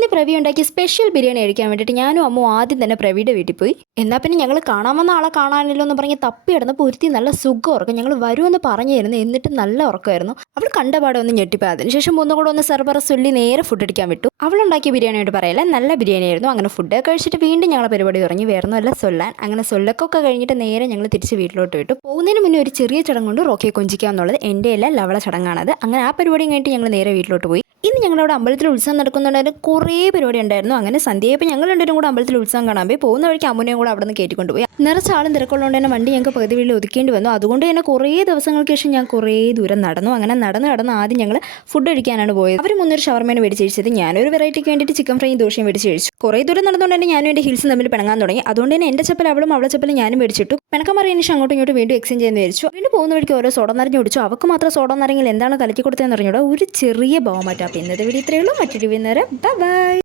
ഇന്ന് പ്രവി ഉണ്ടാക്കിയ സ്പെഷ്യൽ ബിരിയാണി കഴിക്കാൻ വേണ്ടിയിട്ട് ഞാനും അമ്മ ആദ്യം തന്നെ പ്രവിയുടെ വീട്ടിൽ പോയി. എന്നാൽ പിന്നെ ഞങ്ങൾ കാണാൻ വന്ന ആളെ കാണാനില്ലോ എന്ന് പറഞ്ഞ് തപ്പി കിടന്നപ്പോൾ ഒരുത്തി നല്ല സുഖം ഉറക്കം. ഞങ്ങൾ വരുമെന്ന് പറഞ്ഞായിരുന്നു, എന്നിട്ട് നല്ല ഉറക്കമായിരുന്നു. അവൾ കണ്ടപാടെ ഒന്ന് ഞെട്ടിപ്പോയി. അതിനുശേഷം ഒന്നും കൂടെ ഒന്ന് സർബറ ചൊല്ലി നേരെ ഫുഡ് അടിക്കാൻ വിട്ടു. അവളുണ്ടാക്കിയ ബിരിയാണിയോട് പറയല നല്ല ബിരിയാണി ആയിരുന്നു. അങ്ങനെ ഫുഡ് കഴിച്ചിട്ട് വീണ്ടും ഞങ്ങളെ പരിപാടി തുടങ്ങി. വേറൊന്നുമല്ല സൊല്ലാൻ. അങ്ങനെ സൊല്ലക്കൊക്കെ കഴിഞ്ഞിട്ട് നേരെ ഞങ്ങൾ തിരിച്ച് വീട്ടിലോട്ട് വിട്ടു. പോകുന്നതിന് മുന്നേ ഒരു ചെറിയ ചടങ്ങുകൊണ്ട് റോക്കിയെ കൊഞ്ചിക്കുക എന്നുള്ളത് എൻ്റെ അല്ല ലവള ചടങ്ങാണത്. അങ്ങനെ ആ പരിപാടിയും കഴിഞ്ഞിട്ട് ഞങ്ങൾ നേരെ വീട്ടിലോട്ട് പോയി. ഇന്ന് ഞങ്ങളവിടെ അമ്പലത്തിൽ ഉത്സവം നടക്കുന്നുണ്ടായിരുന്നു. കുറേ പരിപാടി ഉണ്ടായിരുന്നു. അങ്ങനെ സന്ധ്യയപ്പോൾ ഞങ്ങൾ രണ്ടുപേരും കൂടെ അമ്പലത്തിൽ ഉത്സവം കാണാൻ പോയി. പോകുന്ന വഴിക്ക് അമ്മുനെയും കൂടെ അവിടെ നിന്ന് കയറ്റിക്കൊണ്ടുപോയി. നിറച്ച ആളും തിരക്കുള്ളതുകൊണ്ട് തന്നെ വണ്ടി ഞങ്ങൾക്ക് പകുതി വീട്ടിൽ ഒതുക്കേണ്ടി വന്നു. അതുകൊണ്ട് തന്നെ കുറേ ദിവസങ്ങൾക്ക് ശേഷം ഞാൻ കുറേ ദൂരം നടന്നു. അങ്ങനെ നടന്ന് ആദ്യം ഞങ്ങൾ ഫുഡ് കഴിക്കാനാണ് പോയത്. അവർ മുന്നൊരു ഷവർമേനെ മേടിച്ച് കഴിച്ചത്. ഞാനൊരു വെറൈറ്റിക്ക് വേണ്ടിയിട്ട് ചിക്കൻ ഫ്രൈയും ദോശയും മേടിച്ച് കഴിച്ചു. കുറേ ദൂരം നടന്നുകൊണ്ട് തന്നെ ഞാനും എൻ്റെ ഹിൽസും തമ്മിൽ പിണങ്ങാൻ തുടങ്ങി. അതുകൊണ്ട് തന്നെ എൻ്റെ ചപ്പൽ അവളും അവളെ ചപ്പൽ ഞാനും മേടിച്ചിട്ടു. പിണക്കം പറയുന്ന ശേഷം അങ്ങോട്ടും ഇങ്ങോട്ടും വീണ്ടും എക്സ്ചേഞ്ച് ചെയ്യുന്ന വിചാരിച്ചു. വീണ്ടും പോകുന്ന വഴിക്ക് ഓരോ സോഡ നിറഞ്ഞ് കുടിച്ചു. അവൾക്ക് മാത്രം സോഡ നിറയെങ്കിൽ എന്താണ് കലക്കി കൊടുത്തതെന്ന് പറഞ്ഞൂടെ ഒരു ചെറിയ ഭാവം മാറ്റാം. അപ്പോൾ ഇന്നത്തെ വീഡിയോ ഇത്രയേ ഉള്ളൂ. മറ്റൊരു വീഡിയോ നേരം ബൈ.